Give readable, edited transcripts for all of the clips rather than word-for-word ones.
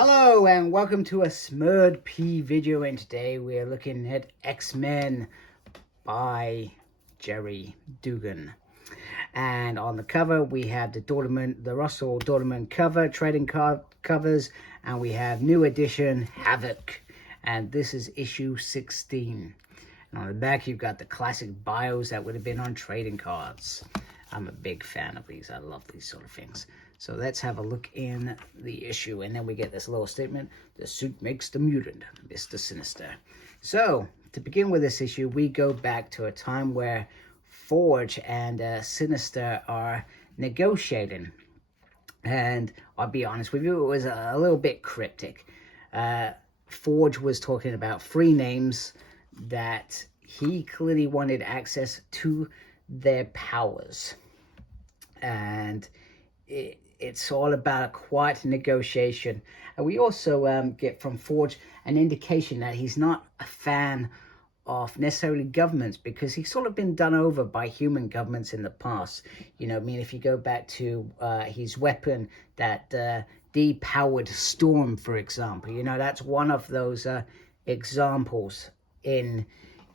Hello and welcome to a Smurd P video, and today we are looking at X-Men by Gerry Duggan. And on the cover we have the Russell Dorman cover, trading card covers, and we have new edition Havoc, and this is issue 16. And on the back you've got the classic bios that would have been on trading cards. I'm a big fan of these. I love these sort of things. So let's have a look in the issue, and then we get this little statement: the suit makes the mutant, Mr. Sinister. So to begin with this issue, we go back to a time where Forge and Sinister are negotiating. And I'll be honest with you, it was a little bit cryptic. Forge was talking about 3 names that he clearly wanted access to their powers. And it's all about a quiet negotiation. And we also get from Forge an indication that he's not a fan of necessarily governments, because he's sort of been done over by human governments in the past. You know, I mean, if you go back to his weapon that depowered Storm, for example, you know, that's one of those examples in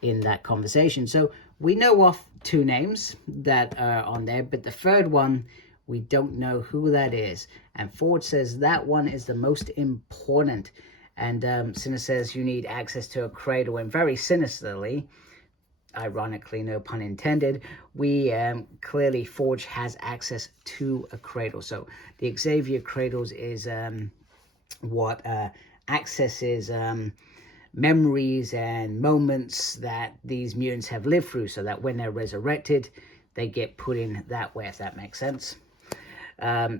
that conversation. So we know of 2 names that are on there, but the third one, we don't know who that is. And Ford says that one is the most important. And Sinister says you need access to a cradle. And very sinisterly, ironically, no pun intended, we clearly Forge has access to a cradle. So the Xavier cradles is what accesses memories and moments that these mutants have lived through, so that when they're resurrected, they get put in that way, if that makes sense.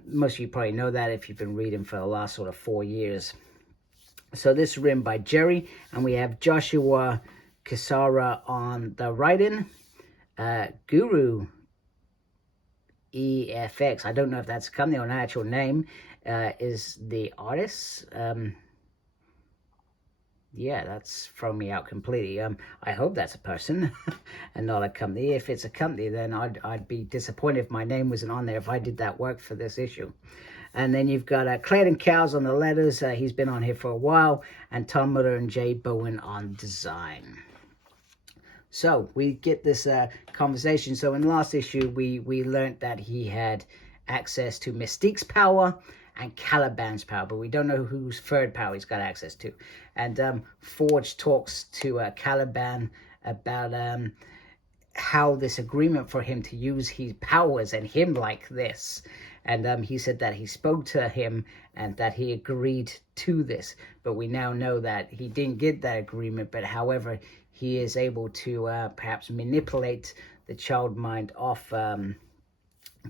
Most of you probably know that if you've been reading for the last sort of 4 years. So this is written by Gerry, and we have Joshua Cassara on the writing. Guru EFX, I don't know if that's a company or an actual name, is the artist. Yeah, that's thrown me out completely. I hope that's a person and not a company. If it's a company, then I'd be disappointed if my name wasn't on there if I did that work for this issue. And then you've got Clayton Cowles on the letters. He's been on here for a while. And Tom Muller and Jay Bowen on design. So we get this conversation. So in the last issue, we learned that he had access to Mystique's power and Caliban's power, but we don't know whose third power he's got access to. And Forge talks to Caliban about how this agreement for him to use his powers and him like this. And he said that he spoke to him and that he agreed to this. But we now know that he didn't get that agreement, but however, he is able to perhaps manipulate the child mind off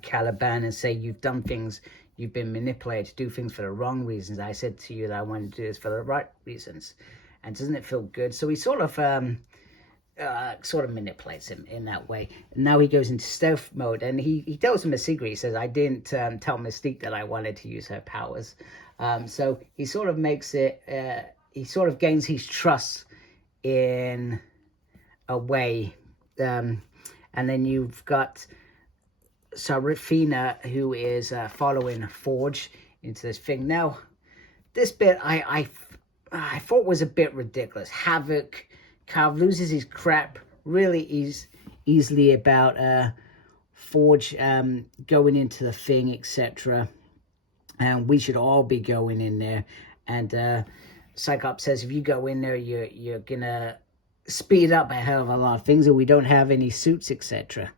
Caliban and say, you've done things, you've been manipulated to do things for the wrong reasons. I said to you that I wanted to do this for the right reasons. And doesn't it feel good? So he sort of manipulates him in that way. And now he goes into stealth mode, and he tells him a secret. He says, I didn't tell Mystique that I wanted to use her powers. So he sort of makes it, he sort of gains his trust in a way. And then you've got Sarafina, who is following Forge into this thing. Now, this bit I thought was a bit ridiculous. Havoc kind of loses his crap really easily about Forge going into the thing, etc. And we should all be going in there. And Cyclops says, if you go in there, you're gonna speed up a hell of a lot of things, and we don't have any suits, etc.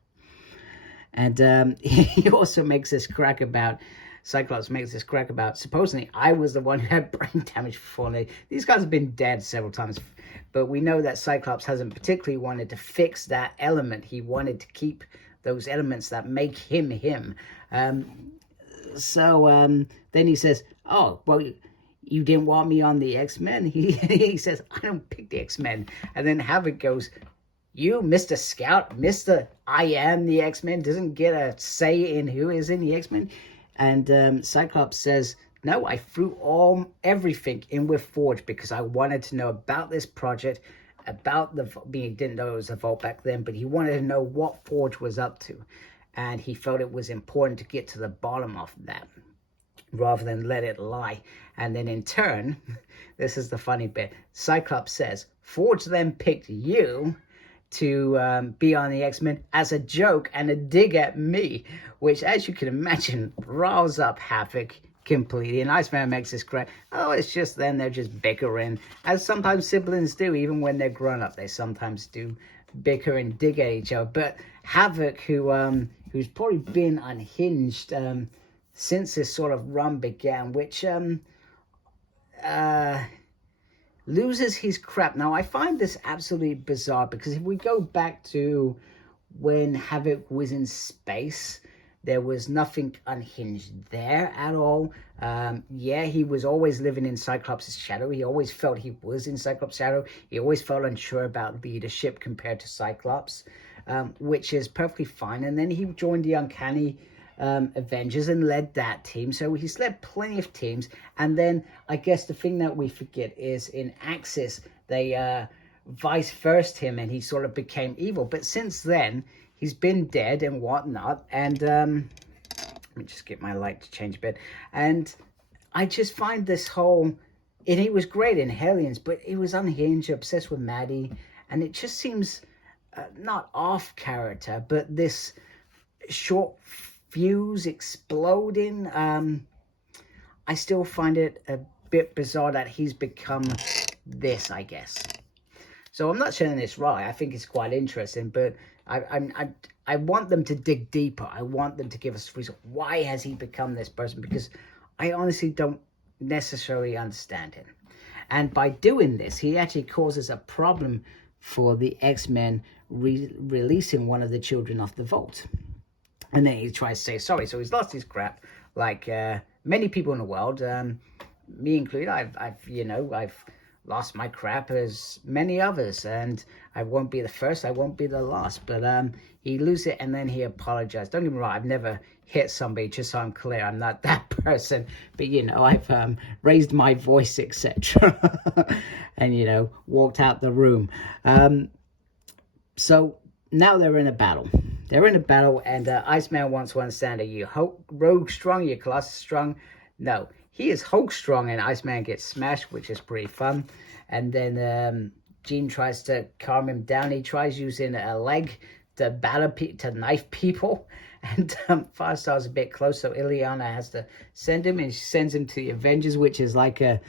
And he also makes this crack about, Cyclops makes this crack about, supposedly I was the one who had brain damage before. These guys have been dead several times, but we know that Cyclops hasn't particularly wanted to fix that element. He wanted to keep those elements that make him him. So then he says, oh, well, you didn't want me on the X-Men? He says, I don't pick the X-Men. And then Havoc goes, you, Mr. Scout, Mr. I am the X-Men, doesn't get a say in who is in the X-Men. And Cyclops says, no, I threw everything in with Forge because I wanted to know about this project, about didn't know it was a vault back then, but he wanted to know what Forge was up to. And he felt it was important to get to the bottom of that. rather than let it lie. And then in turn, this is the funny bit, Cyclops says, Forge then picked you to be on the X-Men as a joke and a dig at me, which, as you can imagine, riles up Havoc completely. And Iceman makes this crack, oh, it's just then they're just bickering, as sometimes siblings do. Even when they're grown up, they sometimes do bicker and dig at each other. But Havoc, who's probably been unhinged since this sort of run began, which loses his crap. Now, I find this absolutely bizarre, because if we go back to when Havoc was in space, there was nothing unhinged there at all. Yeah, he was always living in Cyclops' shadow. He always felt he was in Cyclops' shadow. He always felt unsure about leadership compared to Cyclops, which is perfectly fine. And then he joined the Uncanny Avengers and led that team. So he's led plenty of teams. And then I guess the thing that we forget is in Axis, they vice versed him and he sort of became evil. But since then, he's been dead and whatnot. And let me just get my light to change a bit. And I just find this whole, and he was great in Hellions, but he was unhinged, obsessed with Maddie. And it just seems not off character, but this short fuse exploding. I still find it a bit bizarre that he's become this, I guess. So I'm not saying this right. I think it's quite interesting, but I want them to dig deeper. I want them to give us a reason. Why has he become this person? Because I honestly don't necessarily understand him. And by doing this, he actually causes a problem for the X-Men releasing one of the children off the vault. And then he tries to say sorry. So he's lost his crap, like many people in the world, me included. I've lost my crap as many others, and I won't be the first, I won't be the last. But he loses it, and then he apologized. Don't get me wrong, I've never hit somebody, just so I'm clear, I'm not that person. But I've raised my voice, etc. and walked out the room. So now they're in a battle. And Iceman wants to understand, are you Rogue strong, you Colossus strong? No, he is Hulk strong, and Iceman gets smashed, which is pretty fun. And then Jean tries to calm him down. He tries using a leg to knife people. And Firestar's a bit close, so Illyana has to send him, and she sends him to the Avengers, which is like a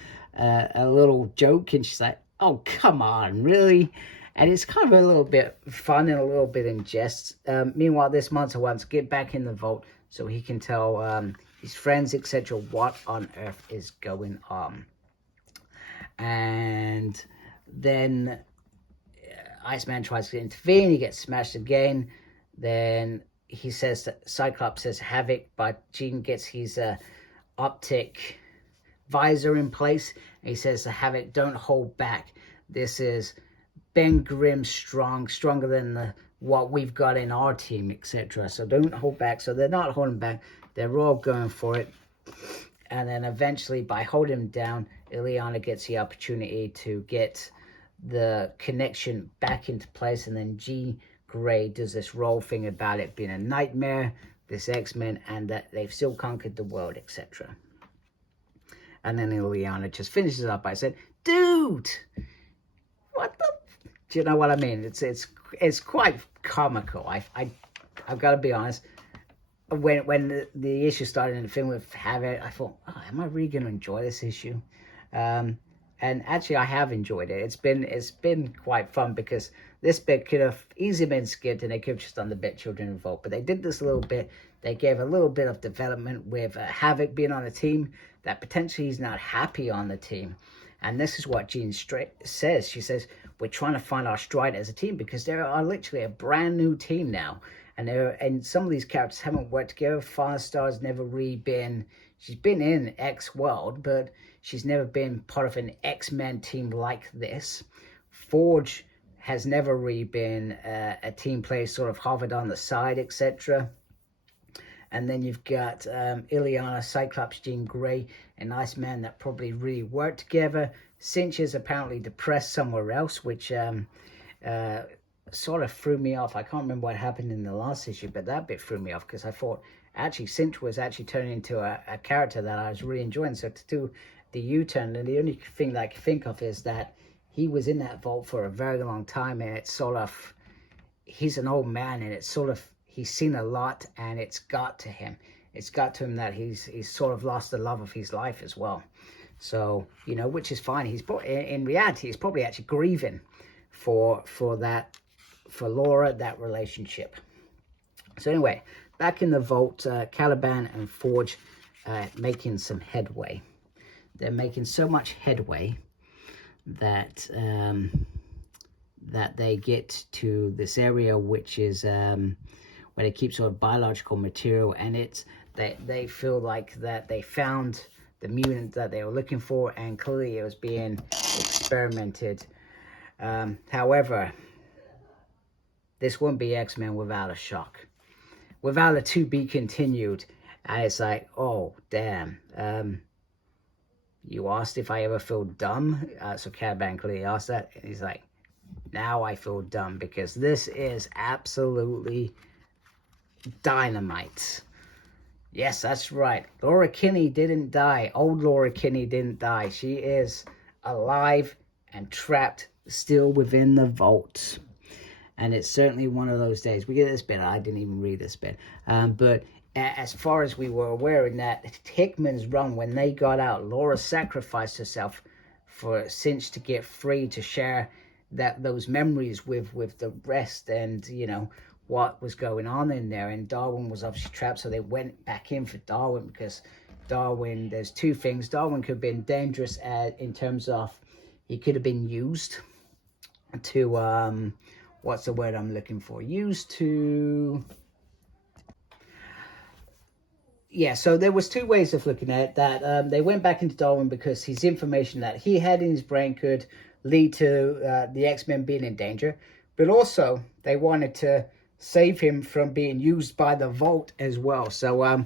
little joke. And she's like, oh, come on, really? And it's kind of a little bit fun and a little bit in jest. Meanwhile, this monster wants to get back in the vault so he can tell his friends, etc., what on earth is going on. And then Iceman tries to intervene. He gets smashed again. Then he says that Cyclops says Havoc, but Jean gets his optic visor in place. And he says to Havoc, don't hold back. This is Ben Grimm stronger than what we've got in our team, etc. So don't hold back. So they're not holding back. They're all going for it. And then eventually, by holding him down, Illyana gets the opportunity to get the connection back into place. And then Jean Grey does this role thing about it being a nightmare, this X-Men, and that they've still conquered the world, etc. And then Illyana just finishes up by saying, dude, what the... Do you know what I mean? It's quite comical. I've got to be honest. When the issue started in the film with Havoc, I thought, oh, am I really going to enjoy this issue? And actually, I have enjoyed it. It's been quite fun, because this bit could have easily been skipped, and they could have just done the bit children involved. But they did this a little bit. They gave a little bit of development with Havoc being on a team that potentially he's not happy on the team. And this is what Jean says. She says, we're trying to find our stride as a team, because there are literally a brand new team now. And some of these characters haven't worked together. Firestar's never really been... She's been in X-World, but she's never been part of an X-Men team like this. Forge has never really been a team player, sort of hovered on the side, etc. And then you've got Illyana, Cyclops, Jean Grey, and Iceman that probably really work together. Cinch is apparently depressed somewhere else, which sort of threw me off. I can't remember what happened in the last issue, but that bit threw me off because I thought actually Cinch was actually turning into a character that I was really enjoying. So to do the U-turn, and the only thing that I can think of is that he was in that vault for a very long time, and it's sort of, he's an old man, and it's sort of, he's seen a lot, and it's got to him. It's got to him that he's sort of lost the love of his life as well. So, you know, which is fine. He's in reality, he's probably actually grieving for Laura, that relationship. So anyway, back in the vault, Caliban and Forge making some headway. They're making so much headway that that they get to this area, which is where they keep sort of biological material, and it's they feel like that they found the mutant that they were looking for, and clearly it was being experimented. However, this wouldn't be X-Men without a shock, without a to be continued. And it's like, oh damn, you asked if I ever feel dumb, so Caliban clearly asked that, and he's like, now I feel dumb, because this is absolutely dynamite. Yes, that's right. Laura Kinney didn't die. Old Laura Kinney didn't die. She is alive and trapped still within the vault. And it's certainly one of those days. We get this bit. I didn't even read this bit. But as far as we were aware in that Hickman's run, when they got out, Laura sacrificed herself for Cinch to get free, to share those memories with the rest, and, you know, what was going on in there. And Darwin was obviously trapped, so they went back in for Darwin, because Darwin, there's two things. Darwin could have been dangerous in terms of he could have been used to what's the word I'm looking for, used to, yeah, so there was two ways of looking at it, that they went back into Darwin because his information that he had in his brain could lead to the X-Men being in danger, but also they wanted to save him from being used by the Vault as well. So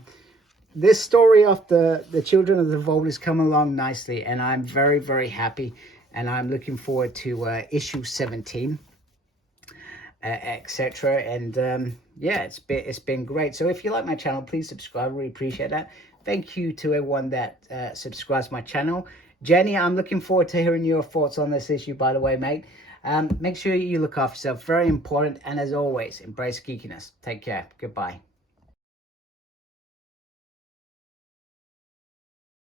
this story of the Children of the Vault is coming along nicely, and I'm very, very happy, and I'm looking forward to issue 17, etc. And yeah, it's been great. So if you like my channel, please subscribe. I really appreciate that. Thank you to everyone that subscribes to my channel. Jenny, I'm looking forward to hearing your thoughts on this issue, by the way, mate. Make sure you look after yourself. Very important. And as always, embrace geekiness. Take care. Goodbye.